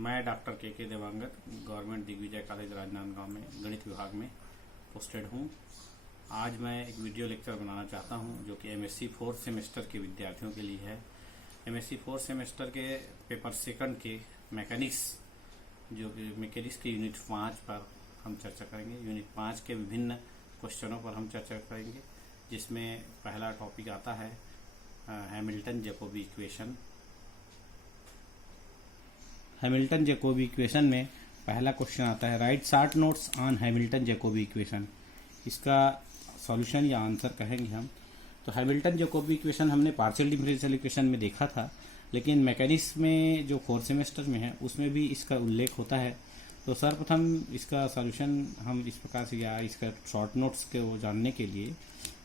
मैं डॉक्टर के देवांगत government Digvijay college Rajnandgaon में गणित विभाग में पोस्टेड हूँ। आज मैं एक वीडियो लेक्चर बनाना चाहता हूँ जो कि एमएससी 4th सेमेस्टर के विद्यार्थियों के लिए है। एमएससी 4th सेमेस्टर के पेपर सेकंड के मैकेनिक्स जो कि मैकेनिक्स के यूनिट 5 पर हम चर्चा करेंगे। यूनिट 5 के विभिन्न क्वेश्चनों पर हम चर्चा करेंगे, जिसमें पहला टॉपिक आता है Hamilton Jacobi equation. Hamilton Jacobi equation में पहला क्वेश्चन आता है right short notes on Hamilton Jacobi equation. इसका सॉल्यूशन या आंसर कहेंगे हम। तो हैमिल्टन जैकोबी इक्वेशन हमने पार्शियल डिफरेंशियल इक्वेशन में देखा था, लेकिन मैकेनिक्स में जो 4th सेमेस्टर में है उसमें भी इसका उल्लेख होता है। तो सर्वप्रथम इसका सॉल्यूशन हम इस प्रकार से, या इसका शॉर्ट नोट्स को जानने के लिए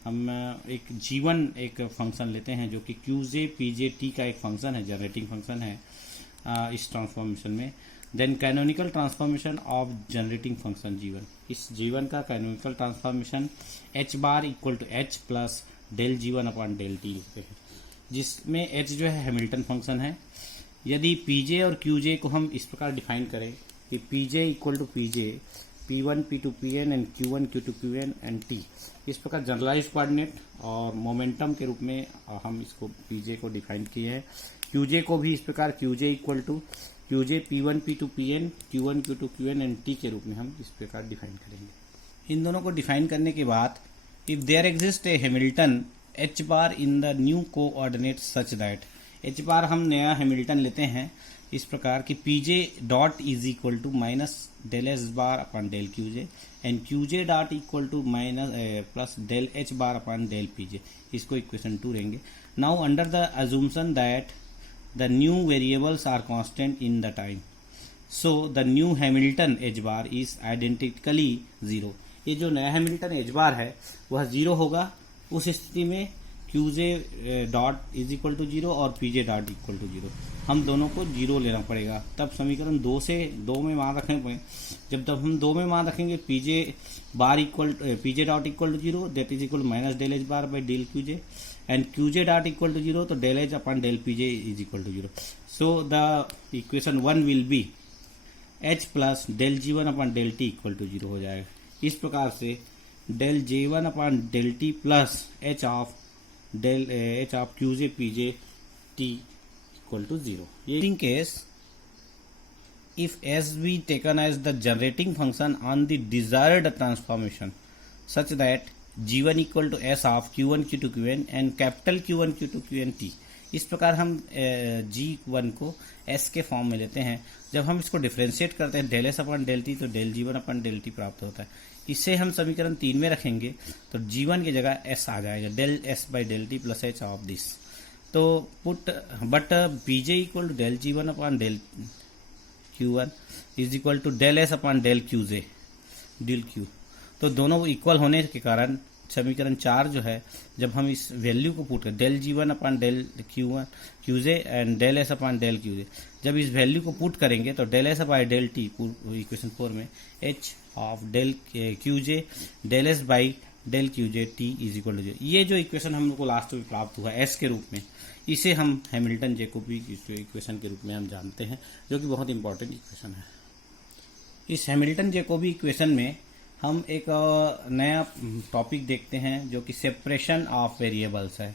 हम एक जीवन एक फंक्शन लेते हैं जो कि क्यूजे पीजे टी का एक फंक्शन है, जनरेटिंग फंक्शन है इस ट्रांसफॉर्मेशन में। Then canonical transformation of generating function जीवन, इस जीवन का canonical transformation H bar equal to H plus del जीवन अपॉन डेल टी लिखते हैं, जिसमें एच जो है हैमिल्टन फंक्शन है। यदि पीजे और क्यूजे को हम इस प्रकार डिफाइन करें कि p j equal to p j P1 P2 Pn and Q1 Q2 Qn and T, इस प्रकार जनरलाइज कोऑर्डिनेट और मोमेंटम के रूप में हम इसको पीजे को डिफाइन किए हैं। क्यूजे को भी इस प्रकार QJ equal to QJ P1 P2 Pn Q1 Q2 Qn and T के रूप में हम इस प्रकार डिफाइन करेंगे। इन दोनों को डिफाइन करने के बाद if there exist a Hamilton H bar in the new coordinate such that, H bar हम नया हैमिल्टन लेते हैं इस प्रकार कि p j dot is equal to minus del H bar upon del QJ and q j dot equal to minus plus del H bar upon del p j. इसको equation 2 रहेंगे। Now under the assumption that the new variables are constant in the time, so the new Hamilton h bar is identically 0। ये जो नया Hamilton H बार है वह 0 होगा। उस स्थिति में QJ dot is equal to 0 और पीजे डॉट इक्वल टू 0, हम दोनों को 0 लेना पड़ेगा। तब समीकरण 2 में मान रखने पड़े। जब हम 2 में मान रखेंगे p j bar equal p j dot equal to 0 that is equal to minus del H bar by del q j and qj dot equal to 0, तो del h upon del pj is equal to 0। so the equation 1 will be h plus del g1 upon del t equal to 0 हो जाएगा। इस प्रकार से del j1 upon del t plus h of qj pj t equal to 0। ये in case if s be taken as the generating function on the desired transformation such that G1 equal to S of Q1 Q2 Qn and capital Q1 Q2 Qn T। इस प्रकार हम G1 को S के form में लेते हैं। जब हम इसको डिफ्रेंशिएट करते हैं del S upon del T, तो del G1 upon del T प्राप्त होता है। इसे हम समीकरण 3 में रखेंगे तो G1 की जगह S आ जाएगा, del S by del T plus H of this. तो put but p j equal to del G1 upon del Q1 is equal to del S upon del QJ del q. तो दोनों equal होने के कारण समीकरण 4 जो है, जब हम इस वैल्यू को पुट करें del G1 upon del Q1 QJ and del S upon del QJ, जब इस वैल्यू को पुट करेंगे तो del S by del T equation 4 में H of del QJ del S by del QJ T is equal to 0। ये जो equation हम लोग को लास्ट में प्राप्त हुआ एस के रूप में, इसे हम हैमिल्टन जैकोबी इक्वेशन के रूप में हम जानते हैं, जो कि बहुत इंपॉर्टेंट इक्वेशन है। इस हैमिल्टन जैकोबी इक्वेशन में हम एक नया टॉपिक देखते हैं जो कि सेपरेशन ऑफ वेरिएबल्स है।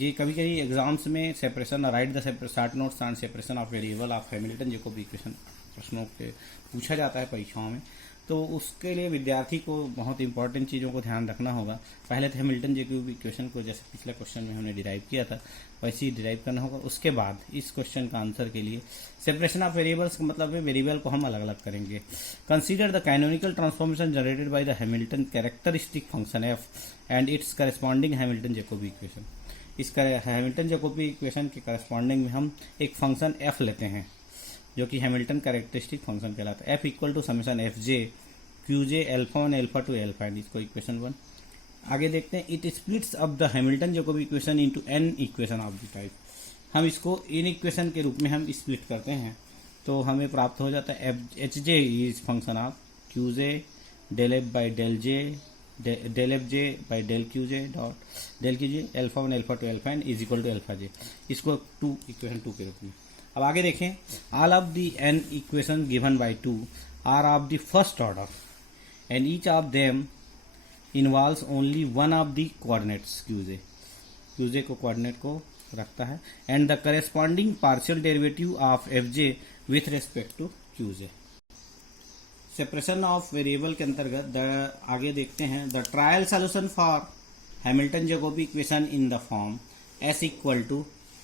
ये कभी कभी एग्जाम्स में separation right the short notes on separation of variable of Hamilton Jacobi equation प्रश्नों के पूछा जाता है परीक्षाओं में। तो उसके लिए विद्यार्थी को बहुत इंपॉर्टेंट चीज़ों को ध्यान रखना होगा। पहले तो हैमिल्टन जैकोबी इक्वेशन को जैसे पिछले क्वेश्चन में हमने डिराइव किया था वैसे ही डिराइव करना होगा। उसके बाद इस क्वेश्चन का आंसर के लिए सेपरेशन ऑफ वेरिएबल्स का मतलब है वेरिएबल को हम अलग अलग करेंगे। Consider the canonical transformation generated by the Hamilton characteristic function F and it's corresponding Hamilton Jacobi equation. इस हैमिल्टन जैकोबी इक्वेशन के करस्पॉन्डिंग में हम एक फंक्शन एफ लेते हैं जो कि हैमिल्टन कैरेक्टरिस्टिक फंक्शन कहलाता है। F equal to summation F J QJ alpha 1 alpha 2 alpha and इसको इक्वेशन 1। आगे देखते हैं it splits up the Hamilton Jacobi equation into N equation of the type. हम इसको इन इक्वेशन के रूप में हम स्प्लिट करते हैं तो हमें प्राप्त हो जाता है H j is function of QJ del F by del j del F j by del q j dot del q j alpha 1 alpha 2 alpha n is equal to alpha j. इसको इक्वेशन 2 के रूप में अब आगे देखें, all of the n equation given by 2 are of the first order and each of them involves only one of the coordinates q j, q j को coordinate को रखता है, and the corresponding partial derivative of F j with respect to q j. Separation of variable के अंतर्गत आगे देखते हैं, the trial solution for Hamilton Jacobi equation in the form S equal to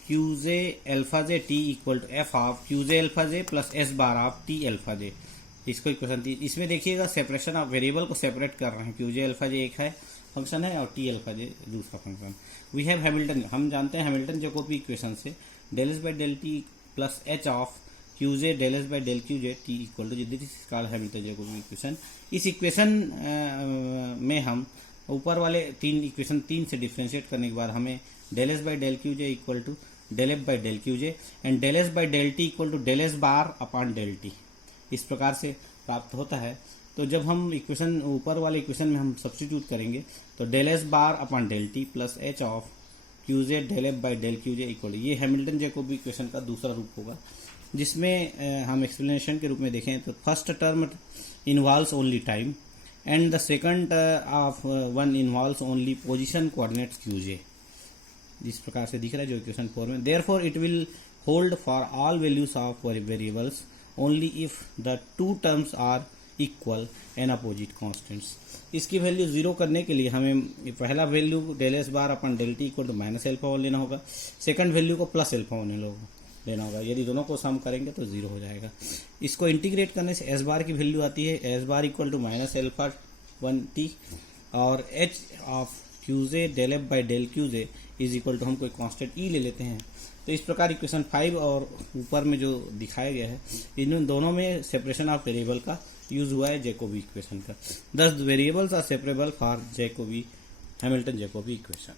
q j alpha j t equal to F of q j alpha j plus S bar of t alpha j. इसको equation three, इसमें देखिएगा separation of variable को separate कर रहे हैं, QJ alpha जे एक है function है और टी एल्फा जे दूसरा फंक्शन। वी हैव हैमिल्टन, हम जानते हैं हैमिल्टन जैकोबी इक्वेशन से del S by del T plus H of QJ del S by del QJ T equal to this is called Hamilton Jacobi equation. इस equation में हम ऊपर वाले तीन इक्वेशन 3 से डिफ्रेंशिएट करने के बाद हमें del S by del QJ equal to del F by del QJ and del S by del T equal to del S bar upon del T इस प्रकार से प्राप्त होता है। तो जब हम इक्वेशन ऊपर वाले इक्वेशन में हम सब्स्टिट्यूट करेंगे तो del S bar upon del T plus H of QJ del F by del QJ equal, ये हैमिल्टन जैकोबी इक्वेशन का दूसरा रूप होगा, जिसमें हम एक्सप्लेनेशन के रूप में देखें तो first term involves only time and the second of one involves only position coordinates QJ, जिस प्रकार से दिख रहा है जो इक्वेशन 4 में। Therefore it will hold for all values of variables only if the two terms are equal and opposite constants. इसकी value 0 करने के लिए हमें पहला value del S bar upon del T equal to minus alpha one लेना होगा, second value को plus alpha one लेना होगा। यदि दोनों को सम करेंगे तो 0 हो जाएगा। इसको इंटीग्रेट करने से एस बार की वैल्यू आती है S bar equal to minus alpha one t और H of QJ del F by del q j is equal to हम कोई कांस्टेंट ई ले लेते हैं। तो इस प्रकार इक्वेशन 5 और ऊपर में जो दिखाया गया है इन दोनों में सेपरेशन ऑफ वेरिएबल का यूज हुआ है जैकोबी इक्वेशन का। 10 variables are separable for Jacobi Hamilton Jacobi equation.